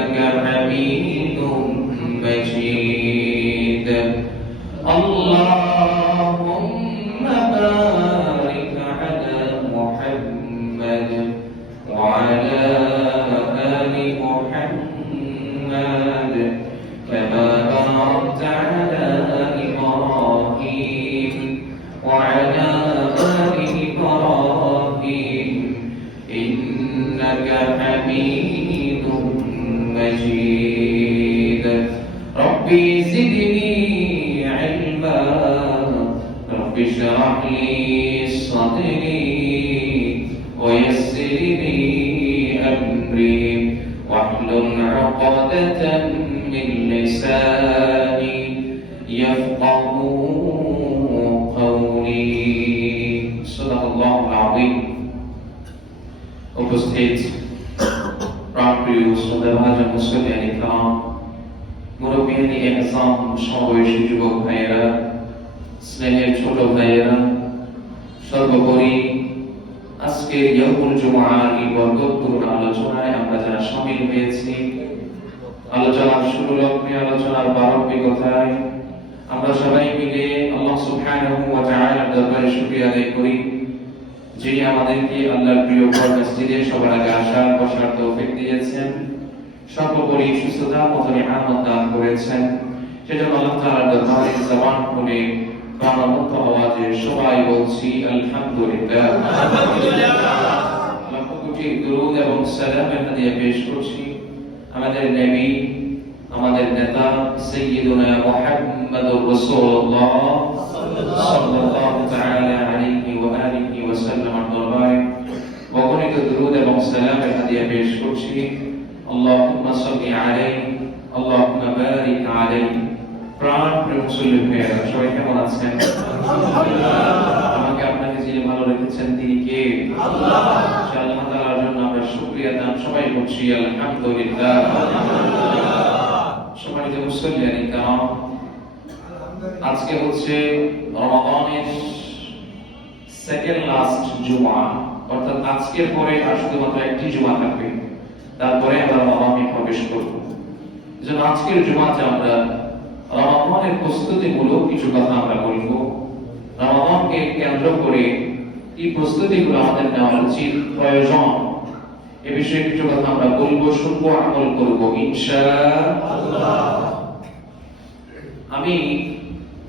إنك حميد مجيد اللهم بارك على محمد وعلى آل محمد كما باركت على إبراهيم وعلى آل إبراهيم إنك حميد مجيد ربي زدني علما رب اشرح لي صدري ويسر لي أمري واحلل عقدة من لساني يفقه قولي صدق الله العظيم উপস্থিত প্রাণপ্রিয় শ্রদ্ধাভাজন মুসলিয়ান ইকরাম মুরব্বিয়ানি ইহসান সমবয়সী যুবক ভাইয়েরা স্নেহের ছোট ভাইয়েরা সর্বোপরি আজকের ইয়াউমুল জুমআর এই বরকতপূর্ণ আলোচনায় আমরা যারা শামিল হয়েছি আলোচনার শুরু লগ্নে আলোচনার প্রারম্ভিকতায় আমরা সবাই মিলে আল্লাহ সুবহানাহু ওয়া তাআলার দরবারে শুকরিয়া আদায় করি যিনি আমাদেরকে আল্লাহর প্রিয় ঘর মসজিদে সবার আগে আসার বসার তৌফিক দিয়েছেন সর্বোপরি সুস্থতা মতন নিয়ামত দান করেছেন সেজন্য আল্লাহ তাআলার দরবারে জবান খুলে প্রাণবন্ত আওয়াজে সবাই বলছি আলহামদুলিল্লাহ লাখো কোটি দরুদ এবং সালামের হাদিয়া পেশ করছি আমাদের নবী আমাদের নেতা সাইয়্যিদুনা মুহাম্মদুর রাসূলুল্লাহ সাল্লাল্লাহু তাআলা আলাইহি ওয়া আলিহি ওয়া সাল্লাম দরবারে অগণিত দরুদ এবং সালামের হাদিয়া পেশ করছি আল্লাহুম্মা সাল্লি আলাইহি আল্লাহুম্মা বারিক আলাইহি প্রাণ প্রিয় মুসলিম ভাইয়েরা সবাই কেমন আছেন আমাকে আপনাকে যিনি ভালো রেখেছেন তিনি কে আল্লাহ আল্লাহ তাআলার জন্য আমরা শুকরিয়া দান সবাই করছি আলহামদুলিল্লাহ সম্মানিত মুসলিয়ান ইকরাম আজকে হচ্ছে রমাদানের সেকেন্ড লাস্ট জুমা অর্থাৎ আজকের পরে আর শুধুমাত্র একটি জুমা থাকবে তারপরে আমরা রমাদানে প্রবেশ করব যেন আজকের জুমাতে আমরা রমাদানের প্রস্তুতিমূলক কিছু কথা আমরা বলবো রমাদানকে কেন্দ্র করে এই প্রস্তুতিগুলো আমাদের নেওয়া উচিত প্রয়োজন এ বিষয়ে কিছু কথা আমরা বলবো শুনবো আমল করবো ইনশাআল্লাহ আমি